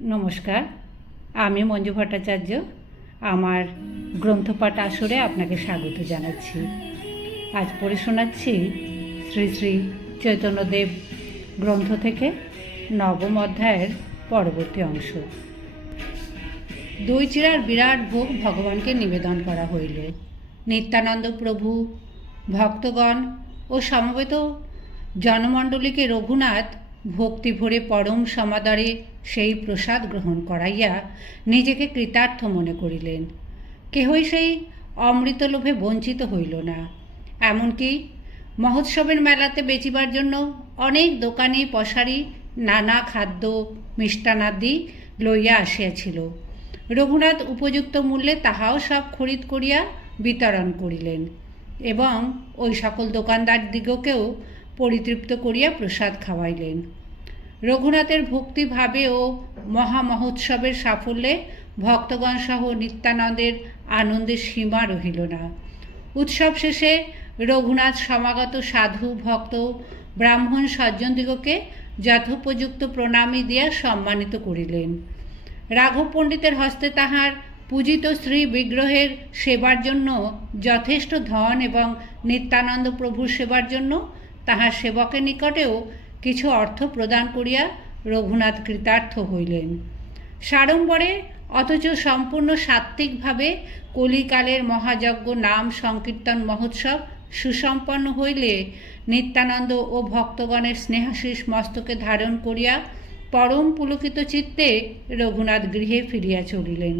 নমস্কার, আমি মঞ্জু ভট্টাচার্য, আমার গ্রন্থপাঠ আসরে আপনাকে স্বাগত জানাচ্ছি। আজ পড়ে শোনাচ্ছি শ্রী শ্রী চৈতন্যদেব গ্রন্থ থেকে নবম অধ্যায়ের পরবর্তী অংশ। দুই চিরার বিরাট ভোগ ভগবানকে নিবেদন করা হইল। নিত্যানন্দ প্রভু, ভক্তগণ ও সমবেত জনমণ্ডলীকে রঘুনাথ ভক্তি ভরে পরম সমাদরে সেই প্রসাদ গ্রহণ করাইয়া নিজেকে কৃতার্থ মনে করিলেন। কেহই সেই অমৃত লোভে বঞ্চিত হইল না। এমনকি মহোৎসবের মেলাতে বেচিবার জন্য অনেক দোকানি পশারি নানা খাদ্য মিষ্টানাদি লইয়া আসিয়াছিল। রঘুনাথ উপযুক্ত মূল্যে তাহাও সব খরিদ করিয়া বিতরণ করিলেন এবং ওই সকল দোকানদার দিগকেও পরিতৃপ্ত করিয়া প্রসাদ খাওয়াইলেন। রঘুনাথের ভক্তিভাবে ও মহামহোৎসবের সাফল্যে ভক্তগণ সহ নিত্যানন্দের আনন্দের সীমা রহিল না। উৎসব শেষে রঘুনাথ সমাগত সাধু ভক্ত ব্রাহ্মণ সজ্জনদিগকে যথোপযুক্ত প্রণামী দিয়া সম্মানিত করিলেন। রাঘব পণ্ডিতের হস্তে তাহার পূজিত শ্রী বিগ্রহের সেবার জন্য যথেষ্ট ধন এবং নিত্যানন্দ প্রভুর সেবার জন্য তাহার সেবকের নিকটেও কিছু অর্থ প্রদান করিয়া রঘুনাথ কৃতার্থ হইলেন। সাড়ম্বরে অথচ সম্পূর্ণ সাত্ত্বিকভাবে কলিকালের মহাযজ্ঞ নাম সংকীর্তন মহোৎসব সুসম্পন্ন হইলে নিত্যানন্দ ও ভক্তগণের স্নেহাশিস মস্তকে ধারণ করিয়া পরম পুলকিত চিত্তে রঘুনাথ গৃহে ফিরিয়া চলিলেন।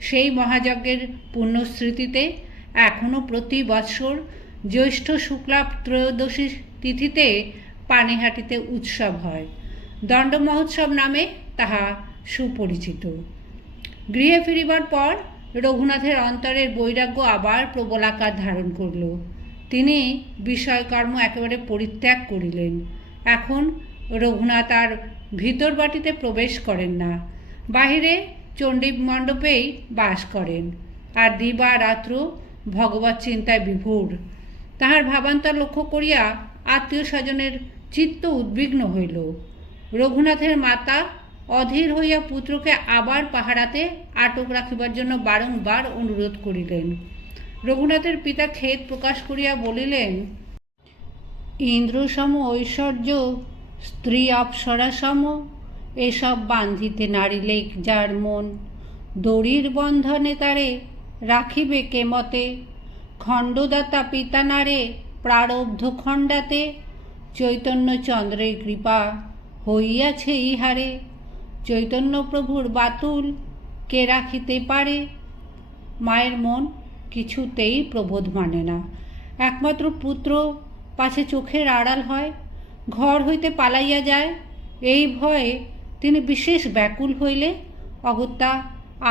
সেই মহাযজ্ঞের পুণ্যস্মৃতিতে এখনও প্রতি বৎসর জ্যৈষ্ঠ শুক্লা ত্রয়োদশী তিথিতে পানিহাটিতে উৎসব হয়। দণ্ড মহোৎসব নামে তাহা সুপরিচিত। গৃহে ফিরিবার পর রঘুনাথের অন্তরের বৈরাগ্য আবার প্রবলাকার ধারণ করল। তিনি বিষয়কর্ম একেবারে পরিত্যাগ করিলেন। এখন রঘুনাথ আর ভিতর বাটিতে প্রবেশ করেন না। বাহিরে চণ্ডী মণ্ডপেই বাস করেন। আর দিবা রাত্র ভগবত চিন্তায় বিভোর। তাহার ভাবান্তর লক্ষ্য করিয়া আত্মীয় স্বজনের চিত্ত উদ্বিগ্ন হইল। রঘুনাথের মাতা অধীর হইয়া পুত্রকে আবার পাহারাতে আটক রাখিবার জন্য বারংবার অনুরোধ করিলেন। রঘুনাথের পিতা খেদ প্রকাশ করিয়া বলিলেন, ইন্দ্রসম, ঐশ্বর্য, স্ত্রী অপ্সরা সম, এসব বান্ধিতে নারিলে যার মন। দড়ির বন্ধনে তারে রাখিবে কে মতে? খণ্ডদাতা পিতা নারে প্রারব্ধ খণ্ডাতে চৈতন্য চন্দ্রের কৃপা হইয়াছে ইহারে। চৈতন্য প্রভুর বাতুল কে রাখিতে পারে? মায়ের মন কিছুতেই প্রবোধ মানে না। একমাত্র পুত্র পাছে চোখের আড়াল হয়, ঘর হইতে পালাইয়া যায়। এই ভয়ে তিনি বিশেষ ব্যাকুল হইলে অগত্যা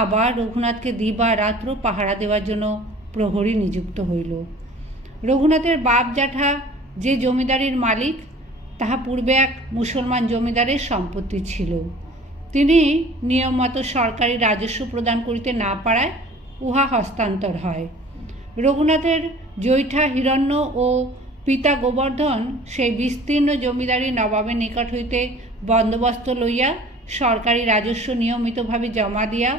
আবার রঘুনাথকে দিবা রাত্র পাহারা দেওয়ার জন্য প্রহরী নিযুক্ত হইল। রঘুনাথের বাপ জ্যাঠা যে জমিদারির মালিক, তাহা পূর্বে এক মুসলমান জমিদারের সম্পত্তি ছিল। তিনি নিয়মমতো সরকারি রাজস্ব প্রদান করিতে না পারায় উহা হস্তান্তর হয়। রঘুনাথের জৈঠা হিরণ্য ও পিতা গোবর্ধন সেই বিস্তীর্ণ জমিদারি নবাবের নিকট হইতে বন্দোবস্ত লইয়া সরকারি রাজস্ব নিয়মিতভাবে জমা দিয়া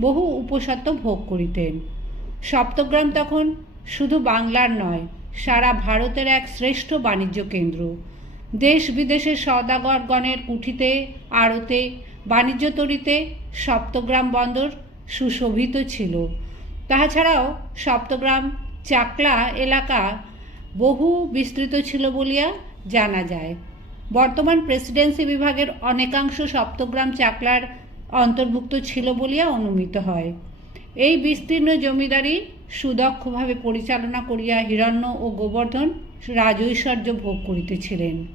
বহু উপসত্ত্ব ভোগ করিতেন। সপ্তগ্রাম তখন শুধু বাংলার নয়, সারা ভারতের এক শ্রেষ্ঠ বাণিজ্য কেন্দ্র। দেশ বিদেশের সদাগরগণের কুঠিতে আড়তে, বাণিজ্য তরিতে সপ্তগ্রাম বন্দর সুশোভিত ছিল। তাহা ছাড়াও সপ্তগ্রাম চাকলা এলাকা বহু বিস্তৃত ছিল বলিয়া জানা যায়। বর্তমান প্রেসিডেন্সি বিভাগের অনেকাংশ সপ্তগ্রাম চাকলার অন্তর্ভুক্ত ছিল বলিয়া অনুমিত হয়। এই বিস্তীর্ণ জমিদারি সুদক্ষভাবে পরিচালনা করিয়া হিরণ্য ও গোবর্ধন রাজৈশ্বর্য ভোগ করিতেছিলেন।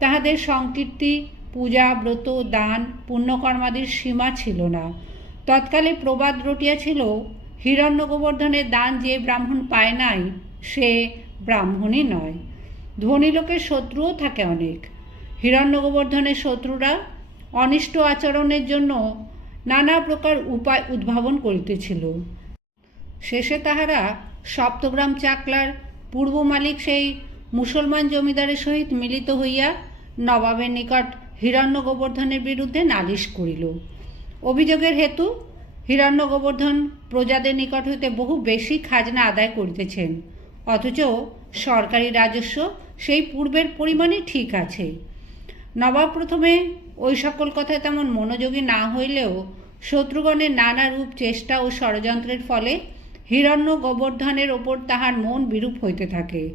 তাহাদের সংকীর্তি, পূজা, ব্রত, দান, পুণ্যকর্মাদির সীমা ছিল না। তৎকালে প্রবাদ রটিয়াছিল হিরণ্য গোবর্ধনের দান যে ব্রাহ্মণ পায় নাই, সে ব্রাহ্মণই নয়। ধনী লোকের শত্রুও থাকে অনেক। হিরণ্য গোবর্ধনের শত্রুরা অনিষ্ট আচরণের জন্য নানা প্রকার উপায় উদ্ভাবন করিতেছিল। শেষে তাহারা সপ্তগ্রাম চাকলার পূর্ব মালিক সেই মুসলমান জমিদারের সহিত মিলিত হইয়া নবাবের নিকট হিরণ্য গোবর্ধনের বিরুদ্ধে নালিশ করিল। অভিযোগের হেতু হিরণ্য গোবর্ধন প্রজাদের নিকট হইতে বহু বেশি খাজনা আদায় করিতেছেন। অথচ সরকারি রাজস্ব সেই পূর্বের পরিমাণই ঠিক আছে। নবাব প্রথমে ওই সকল কথায় তেমন মনোযোগী না হইলেও শত্রুগণের নানা রূপ, চেষ্টা ও ষড়যন্ত্রের ফলে হিরণ্য গোবর্ধনের ওপর তাহার মন বিরূপ হইতে থাকে।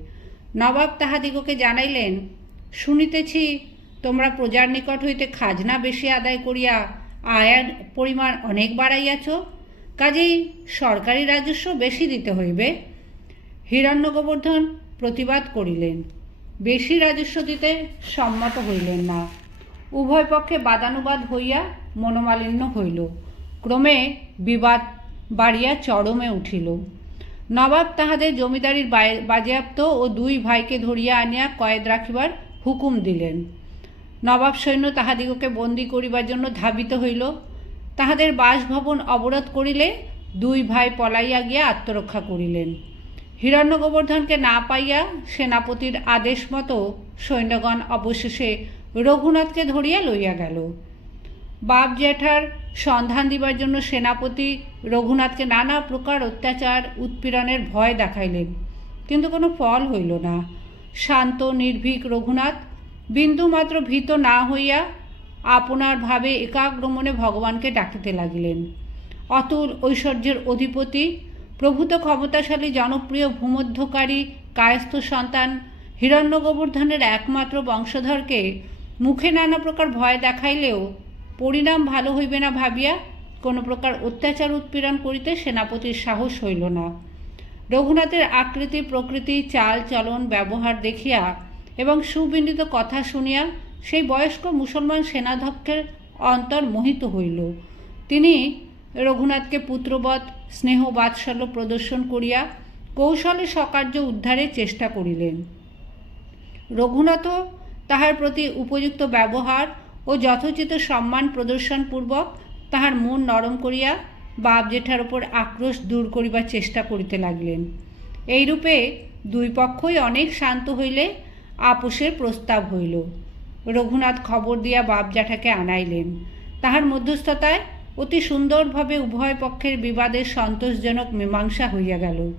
নবাব তাহাদিগকে জানাইলেন, শুনিতেছি তোমরা প্রজার নিকট হইতে খাজনা বেশি আদায় করিয়া আয়ের পরিমাণ অনেক বাড়াইয়াছ, কাজেই সরকারি রাজস্ব বেশি দিতে হইবে? হিরণ্য গোবর্ধন প্রতিবাদ করিলেন। বেশি রাজস্ব দিতে সম্মত হইলেন না। উভয় পক্ষে বাদানুবাদ হইয়া মনোমালিন্য হইল। ক্রমে বিবাদ বাড়িয়া চরমে উঠিল। নবাব তাহাদের জমিদারির বাজেয়াপ্ত ও দুই ভাইকে ধরিয়া আনিয়া কয়েদ রাখিবার হুকুম দিলেন। নবাব সৈন্য তাহাদিগকে বন্দী করিবার জন্য ধাবিত হইল। তাহাদের বাসভবন অবরোধ করিলে দুই ভাই পলাইয়া গিয়া আত্মরক্ষা করিলেন। হিরণ্য গোবর্ধনকে না পাইয়া সেনাপতির আদেশ মতো সৈন্যগণ অবশেষে রঘুনাথকে ধরিয়া লইয়া গেল। বাপ জ্যাঠার সন্ধান দিবার জন্য সেনাপতি রঘুনাথকে নানা প্রকার অত্যাচার, উৎপীড়নের ভয় দেখাইলেন। কিন্তু কোনো ফল হইল না। শান্ত, নির্ভীক রঘুনাথ বিন্দুমাত্র ভীত না হইয়া আপনার ভাবে একাগ্র মনে ভগবানকে ডাকিতে লাগিলেন। অতুল ঐশ্বর্যের অধিপতি, প্রভূত ক্ষমতাশালী, জনপ্রিয় ভূমধ্যকারী, কায়স্থ সন্তান হিরণ্য গোবর্ধনের একমাত্র বংশধরকে মুখে নানা প্রকার ভয় দেখাইলেও পরিণাম ভালো হইবে না ভাবিয়া কোনো প্রকার অত্যাচার উৎপীড়ন করিতে সেনাপতির সাহস হইল না। রঘুনাথের আকৃতি, প্রকৃতি, চাল, চলন, ব্যবহার দেখিয়া এবং সুবিন্দিত কথা শুনিয়া সেই বয়স্ক মুসলমান সেনাধ্যক্ষের অন্তর মোহিত হইল। তিনি রঘুনাথকে পুত্রবৎ স্নেহ বাৎসল্য প্রদর্শন করিয়া কৌশলে সকার্য উদ্ধারের চেষ্টা করিলেন। রঘুনাথও তাহার প্রতি উপযুক্ত ব্যবহার ও যথোচিত সম্মান প্রদর্শনপূর্বক তাহার মন নরম করিয়া বাপ জেঠার ওপর আক্রোশ দূর করিবার চেষ্টা করিতে লাগিলেন। এইরূপে দুই পক্ষই অনেক শান্ত হইলে আপোষের প্রস্তাব হইল। রঘুনাথ খবর দিয়া বাপ জ্যাঠাকে আনাইলেন। তাহার মধ্যস্থতায় অতি সুন্দরভাবে উভয় পক্ষের বিবাদের সন্তোষজনক মীমাংসা হইয়া গেল।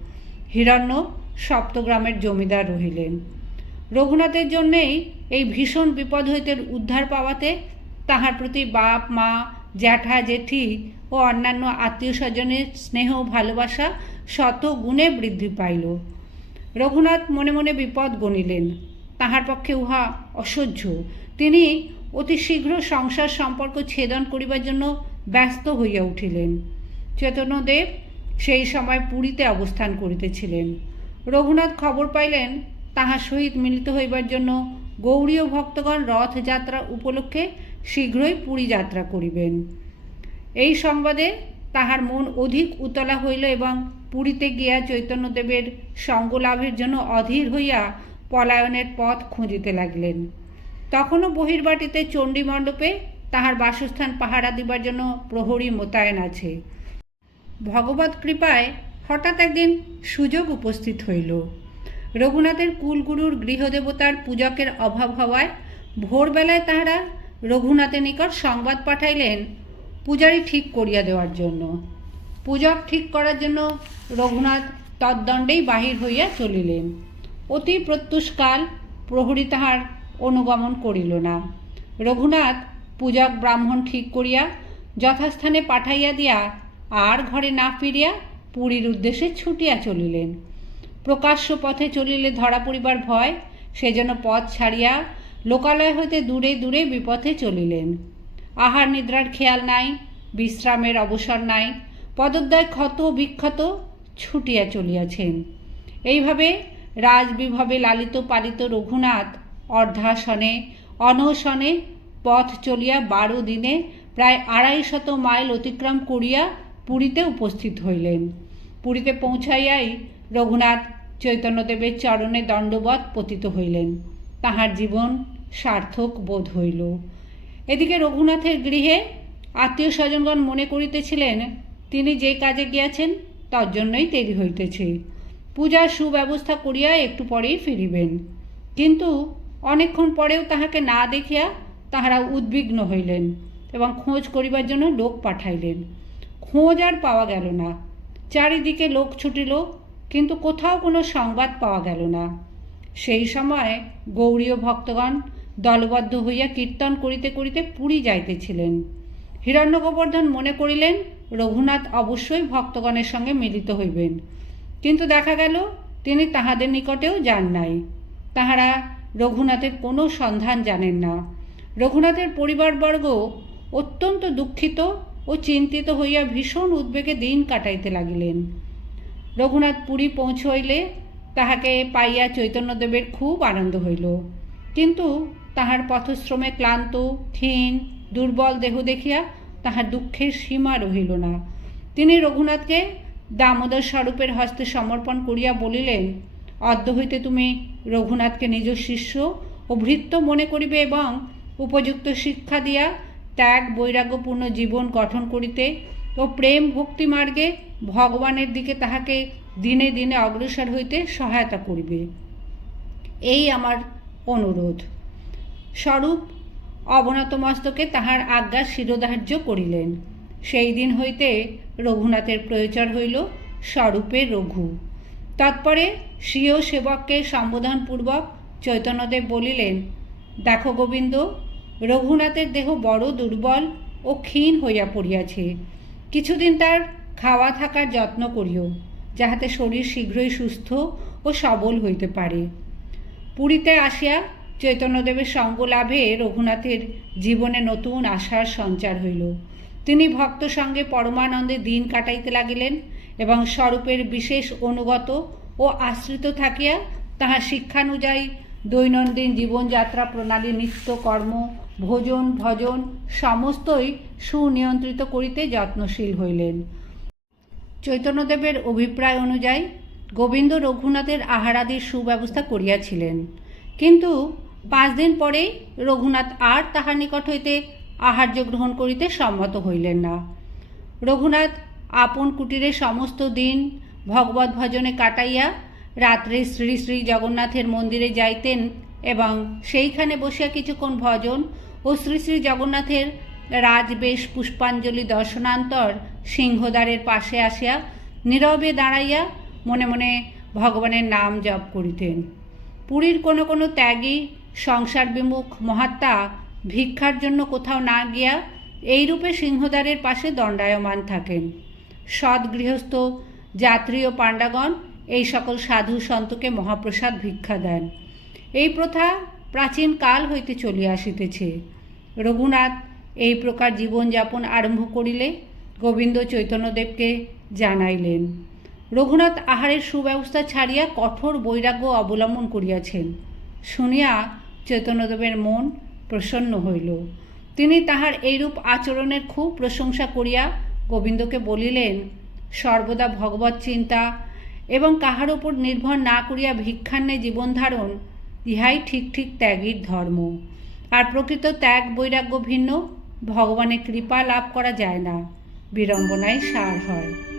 হিরণ্য সপ্তগ্রামের জমিদার রহিলেন। রঘুনাথের জন্যেই এই ভীষণ বিপদ হইতে উদ্ধার পাওয়াতে তাহার প্রতি বাপ, মা, জ্যাঠা, জেঠি ও অন্যান্য আত্মীয় স্বজনের স্নেহ ভালোবাসা শত গুণে বৃদ্ধি পাইল। রঘুনাথ মনে মনে বিপদ গণিলেন। তাহার পক্ষে উহা অসহ্য। তিনি অতি শীঘ্র সংসার সম্পর্ক ছেদন করিবার জন্য ব্যস্ত হইয়া উঠিলেন। চেতনদেব সেই সময় পুরীতে অবস্থান করিতেছিলেন। রঘুনাথ খবর পাইলেন, তাহার সহিত মিলিত হইবার জন্য গৌরীয় ভক্তগণ রথযাত্রা উপলক্ষে শীঘ্রই পুরী যাত্রা করিবেন। এই সংবাদে তাহার মন অধিক উতলা হইল এবং পুরীতে গিয়া চৈতন্যদেবের সঙ্গলাভের জন্য অধীর হইয়া পলায়নের পথ খুঁজিতে লাগিলেন। তখনও বহির্বাটিতে চণ্ডী মণ্ডপে তাহার বাসস্থান পাহারা দিবার জন্য প্রহরী মোতায়েন আছে। ভগবত কৃপায় হঠাৎ একদিন সুযোগ উপস্থিত হইল। রঘুনাথের কুলগুরুর গৃহদেবতার পূজকের অভাব হওয়ায় ভোরবেলায় তাহারা রঘুনাথের নিকট সংবাদ পাঠাইলেন পূজারি ঠিক করিয়া দেওয়ার জন্য। পূজক ঠিক করার জন্য রঘুনাথ তদ্দণ্ডেই বাহির হইয়া চলিলেন। অতি প্রত্যুষকাল প্রহরী তাহার অনুগমন করিল না। রঘুনাথ পূজক ব্রাহ্মণ ঠিক করিয়া যথাস্থানে পাঠাইয়া দিয়া আর ঘরে না ফিরিয়া পুরীর উদ্দেশ্যে ছুটিয়া চলিলেন। প্রকাশ্য পথে চলিলে ধরা পড়িবার ভয়, সেজন্য পথ ছাড়িয়া লোকালয় হইতে দূরে দূরে বিপথে চলিলেন। আহার নিদ্রার খেয়াল নাই, বিশ্রামের অবসর নাই, পদোদ্বয় ক্ষত বিক্ষত ছুটিয়া চলিয়াছেন। এইভাবে রাজবিভবে লালিত পালিত রঘুনাথ অর্ধাসনে অনশনে পথ চলিয়া বারো দিনে প্রায় আড়াই শত মাইল অতিক্রম করিয়া পুরীতে উপস্থিত হইলেন। পুরীতে পৌঁছাইয়াই রঘুনাথ চৈতন্যদেবের চরণে দণ্ডবৎ পতিত হইলেন। তাহার জীবন সার্থক বোধ হইল। এদিকে রঘুনাথের গৃহে আত্মীয় স্বজনগণ মনে করিতেছিলেন, তিনি যে কাজে গিয়াছেন, তার জন্যই দেরি হইতেছে। পূজার সুব্যবস্থা করিয়া একটু পরেই ফিরিবেন। কিন্তু অনেকক্ষণ পরেও তাহাকে না দেখিয়া তাহারা উদ্বিগ্ন হইলেন এবং খোঁজ করিবার জন্য লোক পাঠাইলেন। খোঁজ আর পাওয়া গেল না। চারিদিকে লোক ছুটিল কিন্তু কোথাও কোনো সংবাদ পাওয়া গেল না। সেই সময় গৌরীয় ভক্তগণ দলবদ্ধ হইয়া কীর্তন করিতে করিতে পুরী যাইতেছিলেন। হিরণ্য গোবর্ধন মনে করিলেন, রঘুনাথ অবশ্যই ভক্তগণের সঙ্গে মিলিত হইবেন। কিন্তু দেখা গেল, তিনি তাহাদের নিকটেও যান নাই। তাহারা রঘুনাথের কোনো সন্ধান জানেন না। রঘুনাথের পরিবারবর্গ অত্যন্ত দুঃখিত ও চিন্তিত হইয়া ভীষণ উদ্বেগে দিন কাটাইতে লাগিলেন। রঘুনাথ পুরী পৌঁছইলে তাহাকে পাইয়া চৈতন্যদেবের খুব আনন্দ হইল। কিন্তু তাহার পথশ্রমে ক্লান্ত, ক্ষীণ, দুর্বল দেহ দেখিয়া তাহার দুঃখের সীমা রহিল না। তিনি রঘুনাথকে দামোদর স্বরূপের হস্তে সমর্পণ করিয়া বলিলেন, অদ্য হইতে তুমি রঘুনাথকে নিজ শিষ্য ও ভৃত্য মনে করিবে এবং উপযুক্ত শিক্ষা দিয়া ত্যাগ, বৈরাগ্যপূর্ণ জীবন গঠন করিতে ও প্রেম ভক্তি মার্গে ভগবানের দিকে তাহাকে দিনে দিনে অগ্রসর হইতে সহায়তা করিবে। এই আমার অনুরোধ। স্বরূপ অবনত মস্তকে তাহার আজ্ঞা শিরোধার্য করিলেন। সেই দিন হইতে রঘুনাথের প্রয়োজন হইল স্বরূপে রঘু। তৎপরে স্বীয় সেবককে সম্বোধনপূর্বক চৈতন্যদেব বলিলেন, দেখো গোবিন্দ, রঘুনাথের দেহ বড় দুর্বল ও ক্ষীণ হইয়া পড়িয়াছে। কিছুদিন তার খাওয়া থাকার যত্ন করিও, যাহাতে শরীর শীঘ্রই সুস্থ ও সবল হইতে পারে। পুরীতে আসিয়া চৈতন্যদেবের সঙ্গ লাভে রঘুনাথের জীবনে নতুন আশার সঞ্চার হইল। তিনি ভক্ত সঙ্গে পরমানন্দে দিন কাটাইতে লাগিলেন এবং স্বরূপের বিশেষ অনুগত ও আশ্রিত থাকিয়া তাহার শিক্ষানুযায়ী দৈনন্দিন জীবনযাত্রা, প্রণালী, নিত্য কর্ম ভোজন, ভজন সমস্তই সুনিয়ন্ত্রিত করিতে যত্নশীল হইলেন। চৈতন্যদেবের অভিপ্রায় অনুযায়ী গোবিন্দ রঘুনাথের আহারাদির সুব্যবস্থা করিয়াছিলেন। কিন্তু পাঁচ দিন পরেই রঘুনাথ আর তাহার নিকট হইতে আহার্য গ্রহণ করিতে সম্মত হইলেন না। রঘুনাথ আপন কুটিরে সমস্ত দিন ভগবত ভজনে কাটাইয়া রাত্রে শ্রী শ্রী জগন্নাথের মন্দিরে যাইতেন এবং সেইখানে বসিয়া কিছুক্ষণ ভজন ও শ্রী শ্রী জগন্নাথের রাজবেশ পুষ্পাঞ্জলি দর্শনান্তর সিংহদ্বারের পাশে আসিয়া নীরবে দাঁড়াইয়া মনে মনে ভগবানের নাম জপ করিতেন। পুরীর কোনো কোনো ত্যাগী, সংসার বিমুখ মহাত্মা ভিক্ষার জন্য কোথাও না গিয়া এইরূপে সিংহদ্বারের পাশে দণ্ডায়মান থাকেন। সৎ গৃহস্থ যাত্রী ও পাণ্ডাগণ এই সকল সাধু সন্তকে মহাপ্রসাদ ভিক্ষা দেন। এই প্রথা প্রাচীন কাল হইতে চলিয়া আসিতেছে। রঘুনাথ এই প্রকার জীবনযাপন আরম্ভ করিলে গোবিন্দ চৈতন্যদেবকে জানাইলেন, রঘুনাথ আহারের সুব্যবস্থা ছাড়িয়া কঠোর বৈরাগ্য অবলম্বন করিয়াছেন। শুনিয়া চৈতন্যদেবের মন প্রসন্ন হইল। তিনি তাহার এইরূপ আচরণের খুব প্রশংসা করিয়া গোবিন্দকে বলিলেন, সর্বদা ভগবত চিন্তা এবং কাহার ওপর নির্ভর না করিয়া ভিক্ষান্নে জীবন ধারণ ইহাই ঠিক ঠিক ত্যাগীর ধর্ম। আর প্রকৃত ত্যাগ বৈরাগ্য ভিন্ন, ভগবানের কৃপা লাভ করা যায় না। বিড়ম্বনায় সার হয়।